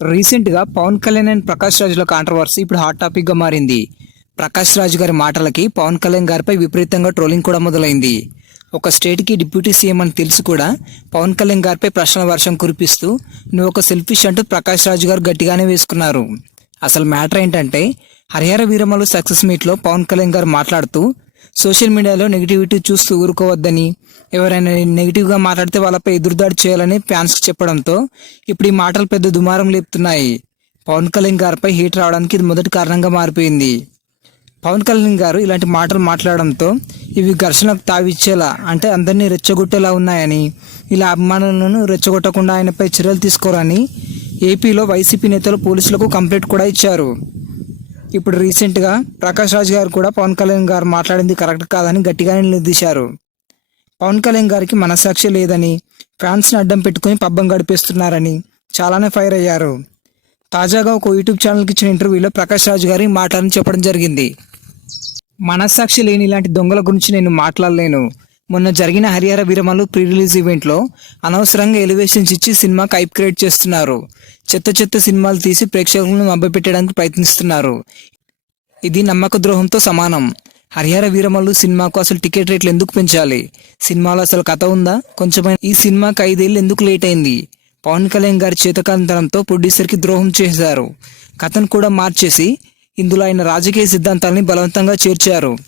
రీసెంట్గా పవన్ కళ్యాణ్ అండ్ ప్రకాష్ రాజుల కాంట్రవర్సీ ఇప్పుడు హాట్ టాపిక్గా మారింది. ప్రకాష్ రాజు గారి మాటలకి పవన్ కళ్యాణ్ గారిపై విపరీతంగా ట్రోలింగ్ కూడా మొదలైంది. ఒక స్టేట్కి డిప్యూటీ సీఎం అని తెలిసి కూడా పవన్ కళ్యాణ్ గారిపై ప్రశ్నల వర్షం కురిపిస్తూ నువ్వు ఒక సెల్ఫిష్ అంటూ ప్రకాష్ రాజు గారు గట్టిగానే వేసుకున్నారు. అసలు మ్యాటర్ ఏంటంటే హరిహర వీరమలు సక్సెస్ మీట్లో పవన్ కళ్యాణ్ గారు మాట్లాడుతూ సోషల్ మీడియాలో నెగిటివిటీ చూస్తూ ఊరుకోవద్దని ఎవరైనా నెగిటివ్గా మాట్లాడితే వాళ్ళపై ఎదురుదాడి చేయాలని ఫ్యాన్స్కి చెప్పడంతో ఇప్పుడు ఈ మాటలు పెద్ద దుమారం లేపుతున్నాయి. పవన్ కళ్యాణ్ గారిపై హీట్ రావడానికి ఇది మొదటి కారణంగా మారిపోయింది. పవన్ కళ్యాణ్ గారు ఇలాంటి మాటలు మాట్లాడడంతో ఇవి ఘర్షణకు తావిచ్చేలా అంటే అందరినీ రెచ్చగొట్టేలా ఉన్నాయని ఇలా అభిమానులను రెచ్చగొట్టకుండా ఆయనపై చర్యలు తీసుకోరని ఏపీలో వైసీపీ నేతలు పోలీసులకు కంప్లైంట్ కూడా ఇచ్చారు. ఇప్పుడు రీసెంట్గా ప్రకాష్ రాజ్ గారు కూడా పవన్ కళ్యాణ్ గారు మాట్లాడింది కరెక్ట్ కాదని గట్టిగానే నిలదీశారు పవన్ కళ్యాణ్ గారికి మనసాక్షి లేదని ఫ్యాన్స్ని అడ్డం పెట్టుకుని పబ్బం గడిపేస్తున్నారని చాలానే ఫైర్ అయ్యారు. తాజాగా ఒక యూట్యూబ్ ఛానల్కి ఇచ్చిన ఇంటర్వ్యూలో ప్రకాష్ రాజ్ గారి మాటలను చెప్పడం జరిగింది. మనస్సాక్షి లేని ఇలాంటి దొంగల గురించి నేను మాట్లాడలేను. మొన్న జరిగిన హరిహర వీరమలు ప్రీ రిలీజ్ ఈవెంట్లో అనవసరంగా ఎలివేషన్స్ ఇచ్చి సినిమా కైప్ క్రియేట్ చేస్తున్నారు. చెత్త చెత్త సినిమాలు తీసి ప్రేక్షకులను మభ్యపెట్టడానికి ప్రయత్నిస్తున్నారు. ఇది నమ్మక ద్రోహంతో సమానం. హరిహర వీరమల్లు సినిమాకు అసలు టికెట్ రేట్లు ఎందుకు పెంచాలి? సినిమాలో అసలు కథ ఉందా? కొంచెమైనా ఈ సినిమాకి ఐదేళ్ళు ఎందుకు లేట్ అయింది? పవన్ కళ్యాణ్ గారి చేతకాంతరంతో ప్రొడ్యూసర్కి ద్రోహం చేశారు. కథను కూడా మార్చేసి ఇందులో ఆయన రాజకీయ సిద్ధాంతాలని బలవంతంగా చేర్చారు.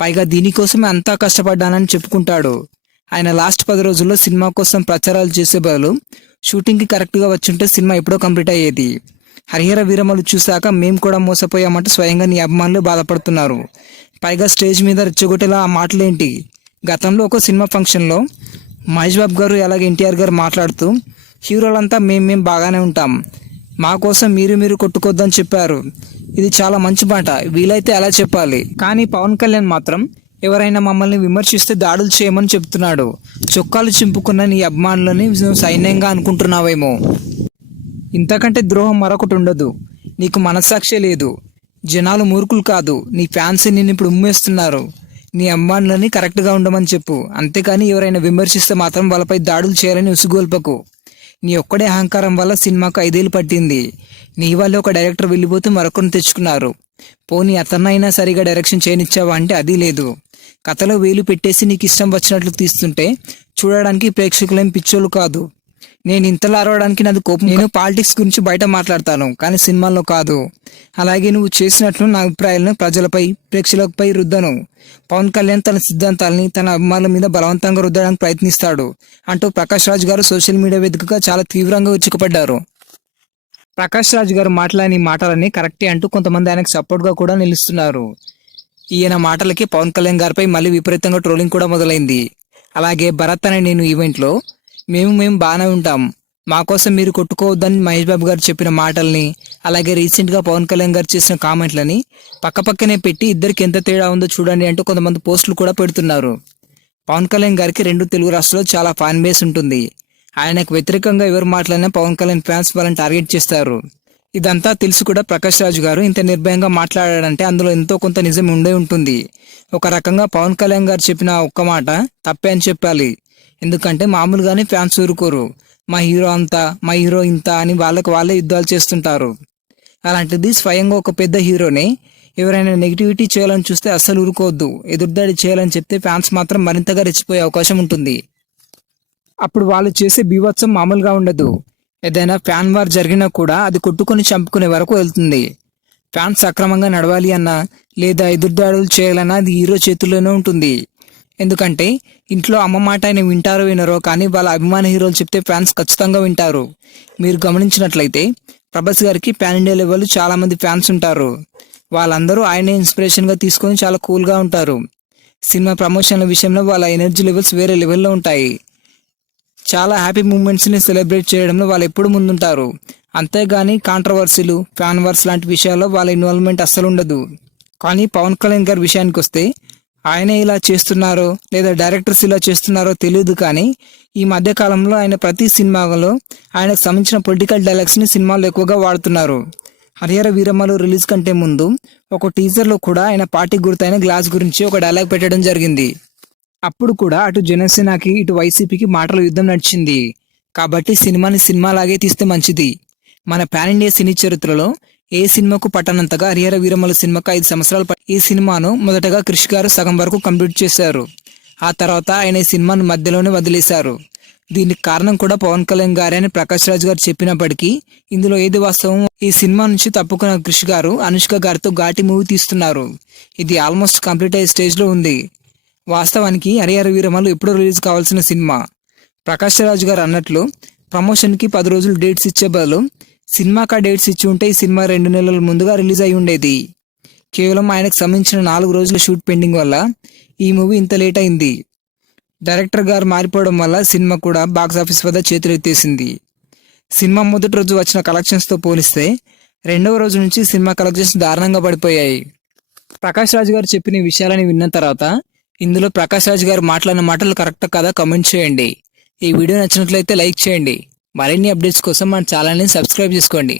పైగా దీనికోసమే అంతా కష్టపడ్డానని చెప్పుకుంటాడు. ఆయన లాస్ట్ పది రోజుల్లో సినిమా కోసం ప్రచారాలు చేసే బదులు షూటింగ్కి కరెక్ట్గా వచ్చుంటే సినిమా ఎప్పుడో కంప్లీట్ అయ్యేది. హరిహర వీరమలు చూశాక మేము కూడా మోసపోయామంటూ స్వయంగా నీ అభిమానులు బాధపడుతున్నారు. పైగా స్టేజ్ మీద రెచ్చగొట్టేలా ఆ మాటలేంటి? గతంలో ఒక సినిమా ఫంక్షన్లో మహేష్ బాబు గారు అలాగే ఎన్టీఆర్ గారు మాట్లాడుతూ హీరోలంతా మేము మేము బాగానే ఉంటాం. మా కోసం మీరు మీరు కొట్టుకోద్దని చెప్పారు. ఇది చాలా మంచి మాట. వీలైతే అలా చెప్పాలి. కానీ పవన్ కళ్యాణ్ మాత్రం ఎవరైనా మమ్మల్ని విమర్శిస్తే దాడులు చేయమని చెప్తున్నాడు. చొక్కాలు చింపుకున్న నీ అభిమానులని సైన్యంగా అనుకుంటున్నావేమో. ఇంతకంటే ద్రోహం మరొకటి ఉండదు. నీకు మనస్సాక్షి లేదు. జనాలు మూర్ఖులు కాదు. నీ ఫ్యాన్స్ నిన్ను ఇప్పుడు ఉమ్మేస్తున్నారు. నీ అభిమానులని కరెక్ట్గా ఉండమని చెప్పు. అంతేకాని ఎవరైనా విమర్శిస్తే మాత్రం వాళ్ళపై దాడులు చేయాలని ఉసుగోల్పకు. నీ ఒక్కడే అహంకారం వల్ల సినిమాకు ఐదేళ్ళు పట్టింది. నీ వల్ల ఒక డైరెక్టర్ వెళ్ళిపోతే మరొకరిని తెచ్చుకున్నారు. పోనీ అతన్నైనా సరిగా డైరెక్షన్ చేయనిచ్చావా అంటే అది లేదు. కథలో వేలు పెట్టేసి నీకు ఇష్టం వచ్చినట్లు తీస్తుంటే చూడడానికి ప్రేక్షకులేం పిచ్చోళ్ళు కాదు. నేను ఇంతలా అరవడానికి నాది కోపం నేను పాలిటిక్స్ గురించి బయట మాట్లాడతాను కానీ సినిమాల్లో కాదు. అలాగే నువ్వు చేసినట్లు నా అభిప్రాయాలను ప్రజలపై ప్రేక్షకులపై రుద్దను. పవన్ కళ్యాణ్ తన సిద్ధాంతాలని తన అభిమానుల మీద బలవంతంగా రుద్దడానికి ప్రయత్నిస్తాడు. అంటూ ప్రకాష్ రాజ్ గారు సోషల్ మీడియా వేదికగా చాలా తీవ్రంగా ఉచ్చుకుపడ్డారు ప్రకాష్ రాజ్ గారు మాట్లాడిన మాటలన్నీ మాటలని కరెక్టే అంటూ కొంతమంది ఆయనకు సపోర్ట్గా కూడా నిలుస్తున్నారు. ఈయన మాటలకి పవన్ కళ్యాణ్ గారిపై మళ్ళీ విపరీతంగా ట్రోలింగ్ కూడా మొదలైంది. అలాగే భరత్ అనే నేను ఈవెంట్లో మేము మేము బాగానే ఉంటాం. మా కోసం మీరు కొట్టుకోవద్దని మహేష్ బాబు గారు చెప్పిన మాటల్ని అలాగే రీసెంట్గా పవన్ కళ్యాణ్ గారు చేసిన కామెంట్లని పక్కపక్కనే పెట్టి ఇద్దరికి ఎంత తేడా ఉందో చూడండి అంటూ కొంతమంది పోస్టులు కూడా పెడుతున్నారు. పవన్ కళ్యాణ్ గారికి రెండు తెలుగు రాష్ట్రాల్లో చాలా ఫ్యాన్ బేస్ ఉంటుంది. ఆయనకు వ్యతిరేకంగా ఎవరు మాట్లాడినా పవన్ కళ్యాణ్ ఫ్యాన్స్ వాళ్ళని టార్గెట్ చేస్తారు. ఇదంతా తెలుసు కూడా ప్రకాష్ రాజు గారు. ఇంత నిర్భయంగా మాట్లాడాడంటే అందులో ఎంతో కొంత నిజం ఉండే ఉంటుంది. ఒక రకంగా పవన్ కళ్యాణ్ గారు చెప్పిన ఒక్క మాట తప్పే అని చెప్పాలి. ఎందుకంటే మామూలుగానే ఫ్యాన్స్ ఊరుకోరు. మా హీరో అంతా మా హీరో ఇంత అని వాళ్ళకి వాళ్ళే యుద్ధాలు చేస్తుంటారు. అలాంటిది స్వయంగా ఒక పెద్ద హీరోనే ఎవరైనా నెగిటివిటీ చేయాలని చూస్తే అస్సలు ఊరుకోవద్దు. ఎదురుదాడి చేయాలని చెప్తే ఫ్యాన్స్ మాత్రం మరింతగా రెచ్చిపోయే అవకాశం ఉంటుంది. అప్పుడు వాళ్ళు చేసే బీభత్సం మామూలుగా ఉండదు. ఏదైనా ఫ్యాన్ వార్ జరిగినా కూడా అది కొట్టుకొని చంపుకునే వరకు వెళ్తుంది. ఫ్యాన్స్ సక్రమంగా నడవాలి అన్నా లేదా ఎదురుదాడులు చేయాలన్నా అది హీరో చేతుల్లోనే ఉంటుంది. ఎందుకంటే ఇంట్లో అమ్మ మాట ఆయన వింటారో వినరో కానీ వాళ్ళ అభిమాన హీరోలు చెప్తే ఫ్యాన్స్ ఖచ్చితంగా వింటారు. మీరు గమనించినట్లయితే ప్రభాస్ గారికి ప్యాన్ ఇండియా లెవెల్ చాలామంది ఫ్యాన్స్ ఉంటారు. వాళ్ళందరూ ఆయనే ఇన్స్పిరేషన్గా తీసుకొని చాలా కూల్గా ఉంటారు. సినిమా ప్రమోషన్ల విషయంలో వాళ్ళ ఎనర్జీ లెవెల్స్ వేరే లెవెల్లో ఉంటాయి. చాలా హ్యాపీ మూమెంట్స్ని సెలబ్రేట్ చేయడంలో వాళ్ళు ఎప్పుడు ముందుంటారు. అంతేగాని కాంట్రవర్సీలు ఫ్యాన్ వర్స్ లాంటి విషయాల్లో వాళ్ళ ఇన్వాల్వ్మెంట్ అస్సలు ఉండదు. కానీ పవన్ కళ్యాణ్ గారి విషయానికి వస్తే ఆయనే ఇలా చేస్తున్నారో లేదా డైరెక్టర్స్ ఇలా చేస్తున్నారో తెలియదు కానీ ఈ మధ్య కాలంలో ఆయన ప్రతి సినిమాలో ఆయనకు సంబంధించిన పొలిటికల్ డైలాగ్స్ని సినిమాల్లో ఎక్కువగా వాడుతున్నారు. హరిహర వీరమ్మలు రిలీజ్ కంటే ముందు ఒక టీజర్లో కూడా ఆయన పార్టీ గుర్తైన గ్లాస్ గురించి ఒక డైలాగ్ పెట్టడం జరిగింది. అప్పుడు కూడా అటు జనసేనకి ఇటు వైసీపీకి మాటల యుద్ధం నడిచింది. కాబట్టి సినిమాని సినిమాలాగే తీస్తే మంచిది. మన పాన్ ఇండియా సినీ చరిత్రలో ఏ సినిమాకు పట్టనంతగా హరిహర వీరమల సినిమాకు ఐదు సంవత్సరాలు ఈ సినిమాను మొదటగా కృషి గారు సగం వరకు కంప్లీట్ చేశారు. ఆ తర్వాత ఆయన ఈ సినిమాను మధ్యలోనే వదిలేశారు. దీనికి కారణం కూడా పవన్ కళ్యాణ్ గారే అని ప్రకాష్ రాజ్ గారు చెప్పినప్పటికీ ఇందులో ఏది వాస్తవం? ఈ సినిమా నుంచి తప్పుకున్న కృషి గారు అనుష్క గారితో ఘాటి మూవీ తీస్తున్నారు. ఇది ఆల్మోస్ట్ కంప్లీట్ అయ్యే స్టేజ్లో ఉంది. వాస్తవానికి హరిహర వీరమలు ఎప్పుడో రిలీజ్ కావాల్సిన సినిమా. ప్రకాష్ రాజు గారు అన్నట్లు ప్రమోషన్కి పది రోజులు డేట్స్ ఇచ్చే బదులు సినిమాకా డేట్స్ ఇచ్చి ఉంటే ఈ సినిమా రెండు నెలల ముందుగా రిలీజ్ అయి ఉండేది. కేవలం ఆయనకు సంబంధించిన నాలుగు రోజుల షూట్ పెండింగ్ వల్ల ఈ మూవీ ఇంత లేట్ అయింది. డైరెక్టర్ గారు మారిపోవడం వల్ల సినిమా కూడా బాక్స్ ఆఫీస్ వద్ద చేతులెత్తేసింది. సినిమా మొదటి రోజు వచ్చిన కలెక్షన్స్తో పోలిస్తే రెండవ రోజు నుంచి సినిమా కలెక్షన్స్ దారుణంగా పడిపోయాయి. ప్రకాష్ రాజు గారు చెప్పిన విషయాలని విన్న తర్వాత ఇందులో ప్రకాష్ రాజ్ గారు మాట్లాడిన మాటలు కరెక్ట్ కదా కమెంట్ చేయండి. ఈ వీడియో నచ్చినట్లయితే లైక్ చేయండి. మరిన్ని అప్డేట్స్ కోసం మన ఛానల్ని సబ్స్క్రైబ్ చేసుకోండి.